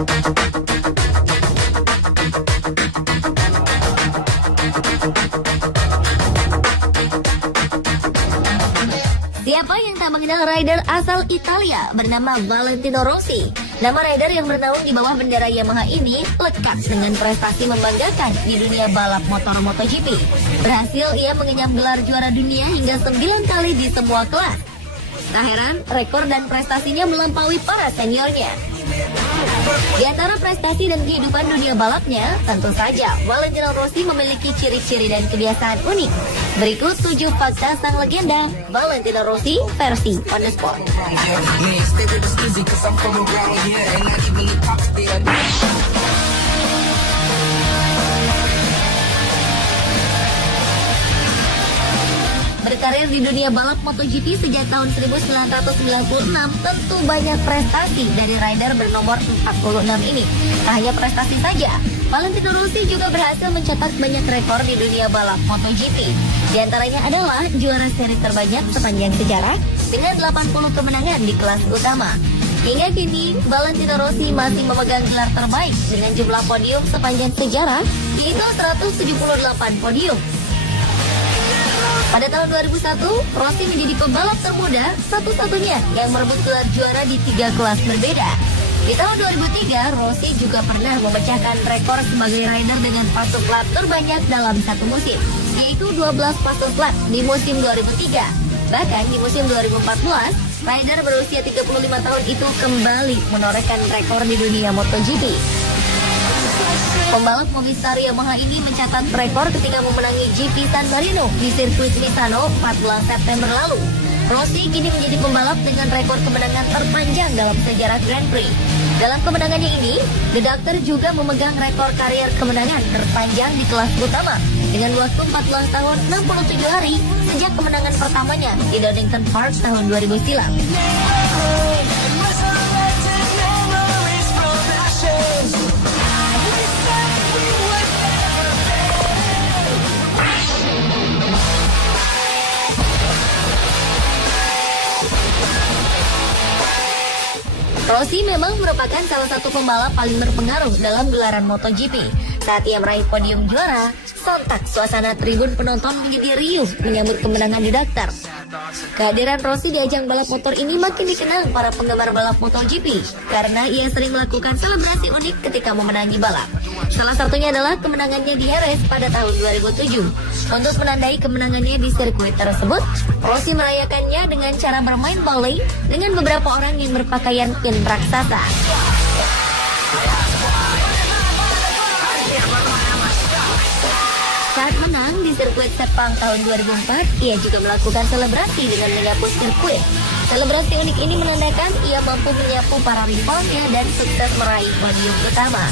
Siapa yang tak mengenal rider asal Italia bernama Valentino Rossi? Nama rider yang bernaung di bawah bendera Yamaha ini lekat dengan prestasi membanggakan di dunia balap motor MotoGP. Berhasil ia mengenyam gelar juara dunia hingga 9 kali di semua kelas. Tak heran, rekor dan prestasinya melampaui para seniornya. Di antara prestasi dan kehidupan dunia balapnya, tentu saja Valentino Rossi memiliki ciri-ciri dan kebiasaan unik. Berikut 7 fakta sang legenda Valentino Rossi versi On The Spot. Berkarir di dunia balap MotoGP sejak tahun 1996, tentu banyak prestasi dari rider bernomor 46 ini. Tak hanya prestasi saja, Valentino Rossi juga berhasil mencetak banyak rekor di dunia balap MotoGP. Di antaranya adalah juara seri terbanyak sepanjang sejarah dengan 80 kemenangan di kelas utama. Hingga kini, Valentino Rossi masih memegang gelar terbaik dengan jumlah podium sepanjang sejarah, yaitu 178 podium. Pada tahun 2001, Rossi menjadi pembalap termuda satu-satunya yang merebut gelar juara di 3 kelas berbeda. Di tahun 2003, Rossi juga pernah memecahkan rekor sebagai rider dengan fase plat terbanyak dalam satu musim, yaitu 12 fase plat di musim 2003. Bahkan di musim 2014, rider berusia 35 tahun itu kembali menorehkan rekor di dunia MotoGP. Pembalap Movistar Yamaha ini mencatat rekor ketika memenangi GP San Marino di sirkuit Misano 14 September lalu. Rossi kini menjadi pembalap dengan rekor kemenangan terpanjang dalam sejarah Grand Prix. Dalam kemenangannya ini, The Doctor juga memegang rekor karier kemenangan terpanjang di kelas utama dengan waktu 14 tahun 67 hari sejak kemenangan pertamanya di Donington Park tahun 2000 silam. Rossi memang merupakan salah satu pembalap paling berpengaruh dalam gelaran MotoGP. Saat ia meraih podium juara, sontak suasana tribun penonton menjadi riuh menyambut kemenangan di Dakar. Kehadiran Rossi di ajang balap motor ini makin dikenal para penggemar balap MotoGP karena ia sering melakukan selebrasi unik ketika memenangi balap. Salah satunya adalah kemenangannya di Jerez pada tahun 2007. Untuk menandai kemenangannya di sirkuit tersebut, Rossi merayakannya dengan cara bermain volley dengan beberapa orang yang berpakaian pin raksasa. Saat menang di sirkuit Sepang tahun 2004, ia juga melakukan selebrasi dengan menyapu sirkuit. Selebrasi unik ini menandakan ia mampu menyapu para rivalnya dan sukses meraih podium utama.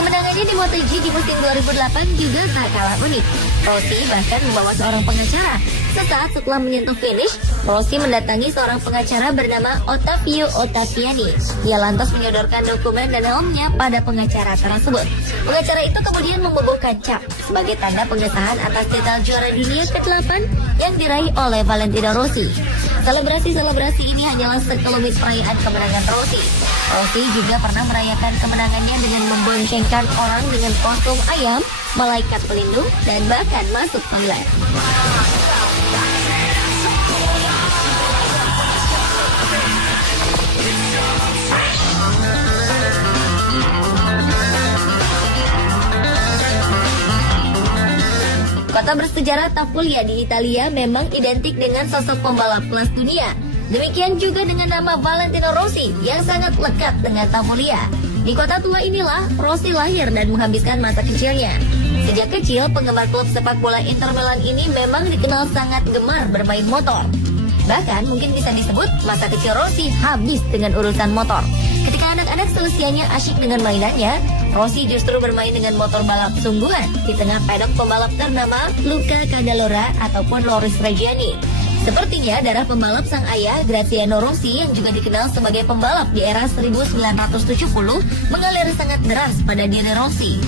Kemenangannya di MotoGP di musim 2008 juga tak kalah unik. Rossi bahkan membawa seorang pengacara. Sesaat setelah menyentuh finish, Rossi mendatangi seorang pengacara bernama Ottavio Ottaviani. Ia lantas menyodorkan dokumen dan helmnya pada pengacara tersebut. Pengacara itu kemudian membubuhkan cap sebagai tanda pengesahan atas titel juara dunia ke-8 yang diraih oleh Valentino Rossi. Selebrasi ini hanyalah sekelumit perayaan kemenangan Rossi. Rossi juga pernah merayakan kemenangannya dengan memboncengkan orang dengan kostum ayam, malaikat pelindung, dan bahkan masuk toilet. Kota bersejarah Tapulia di Italia memang identik dengan sosok pembalap kelas dunia. Demikian juga dengan nama Valentino Rossi yang sangat lekat dengan Tapulia. Di kota tua inilah Rossi lahir dan menghabiskan masa kecilnya. Sejak kecil, penggemar klub sepak bola Inter Milan ini memang dikenal sangat gemar bermain motor. Bahkan mungkin bisa disebut masa kecil Rossi habis dengan urusan motor. Ketika anak-anak seusianya asyik dengan mainannya, Rossi justru bermain dengan motor balap sungguhan di tengah pedok pembalap ternama Luca Cadalora ataupun Loris Reggiani. Sepertinya darah pembalap sang ayah, Graziano Rossi, yang juga dikenal sebagai pembalap di era 1970, mengalir sangat deras pada diri Rossi.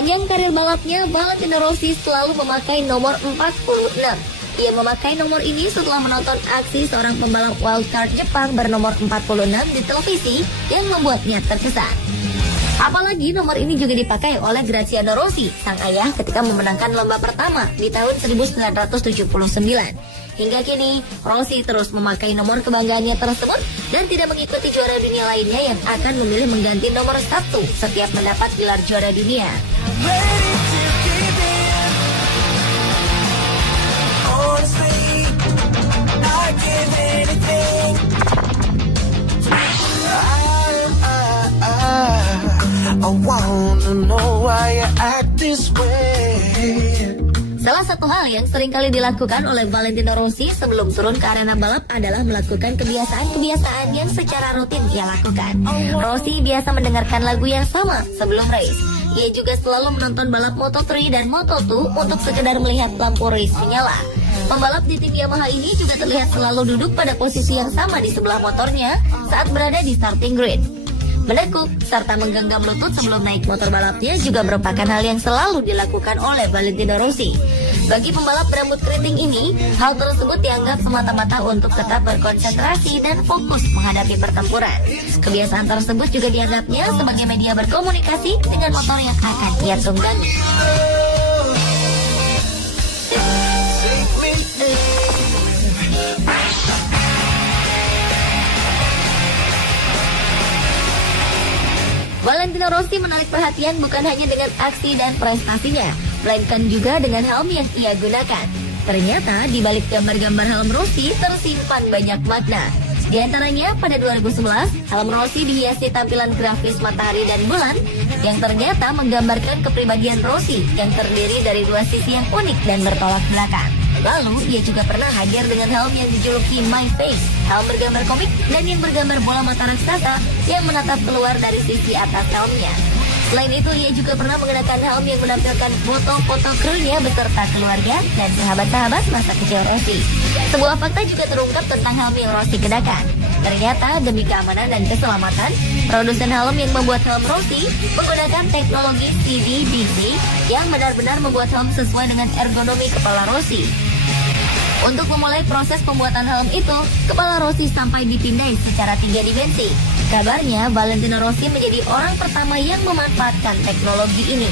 Sepanjang karir balapnya, Valentino Rossi selalu memakai nomor 46. Ia memakai nomor ini setelah menonton aksi seorang pembalap wildcard Jepang bernomor 46 di televisi yang membuatnya terkesan. Apalagi nomor ini juga dipakai oleh Graziano Rossi, sang ayah ketika memenangkan lomba pertama di tahun 1979. Hingga kini, Rossi terus memakai nomor kebanggaannya tersebut dan tidak mengikuti juara dunia lainnya yang akan memilih mengganti nomor 1 setiap mendapat gelar juara dunia. Salah satu hal yang sering kali dilakukan oleh Valentino Rossi sebelum turun ke arena balap adalah melakukan kebiasaan-kebiasaan yang secara rutin ia lakukan. Rossi biasa mendengarkan lagu yang sama sebelum race. Ia juga selalu menonton balap Moto3 dan Moto2 untuk sekedar melihat lampu race menyala. Pembalap di tim Yamaha ini juga terlihat selalu duduk pada posisi yang sama di sebelah motornya saat berada di starting grid. Menekuk serta menggenggam lutut sebelum naik motor balapnya juga merupakan hal yang selalu dilakukan oleh Valentino Rossi. Bagi pembalap berambut keriting ini, hal tersebut dianggap semata-mata untuk tetap berkonsentrasi dan fokus menghadapi pertempuran. Kebiasaan tersebut juga dianggapnya sebagai media berkomunikasi dengan motor yang akan ia tunggangi. Valentino Rossi menarik perhatian bukan hanya dengan aksi dan prestasinya, melainkan juga dengan helm yang ia gunakan. Ternyata di balik gambar-gambar helm Rossi tersimpan banyak makna. Di antaranya pada 2011, helm Rossi dihiasi tampilan grafis matahari dan bulan yang ternyata menggambarkan kepribadian Rossi yang terdiri dari dua sisi yang unik dan bertolak belakang. Lalu, ia juga pernah hadir dengan helm yang dijuluki My Face, helm bergambar komik dan yang bergambar bola mata raksasa yang menatap keluar dari sisi atas helmnya. Selain itu, ia juga pernah mengenakan helm yang menampilkan foto-foto krunya beserta keluarga dan sahabat-sahabat masa kecil Rossi. Sebuah fakta juga terungkap tentang helm yang Rossi kenakan. Ternyata demi keamanan dan keselamatan, produsen helm yang membuat helm Rossi menggunakan teknologi CDBC yang benar-benar membuat helm sesuai dengan ergonomi kepala Rossi. Untuk memulai proses pembuatan helm itu, kepala Rossi sampai dipindai secara 3 dimensi. Kabarnya, Valentino Rossi menjadi orang pertama yang memanfaatkan teknologi ini.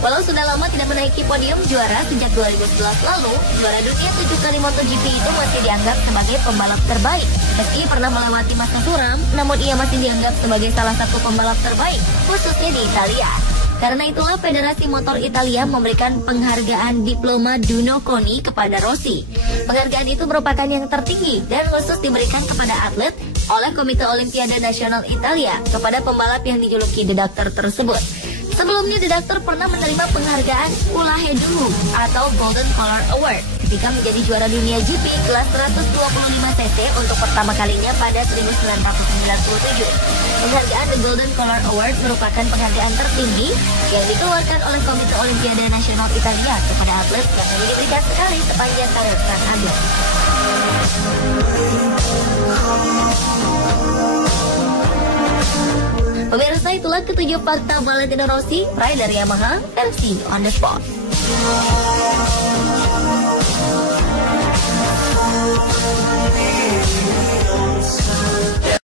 Walau sudah lama tidak menaiki podium juara sejak 2011 lalu, juara dunia 7 kali MotoGP itu masih dianggap sebagai pembalap terbaik. Meski pernah melewati masa suram, namun ia masih dianggap sebagai salah satu pembalap terbaik, khususnya di Italia. Karena itulah Federasi Motor Italia memberikan penghargaan Diploma Duno Coni kepada Rossi. Penghargaan itu merupakan yang tertinggi dan khusus diberikan kepada atlet oleh Komite Olimpiade Nasional Italia kepada pembalap yang dijuluki The Doctor tersebut. Sebelumnya, The Doctor pernah menerima penghargaan Ulahedu atau Golden Collar Award ketika menjadi juara dunia GP kelas 125cc untuk pertama kalinya pada 1997. Penghargaan The Golden Collar Award merupakan penghargaan tertinggi yang dikeluarkan oleh Komite Olimpiade Nasional Italia kepada atlet yang hanya diberikan sekali sepanjang karir sang atlet. Pemirsa, itulah ketujuh fakta Valentino Rossi, rider Yamaha, versi on the spot.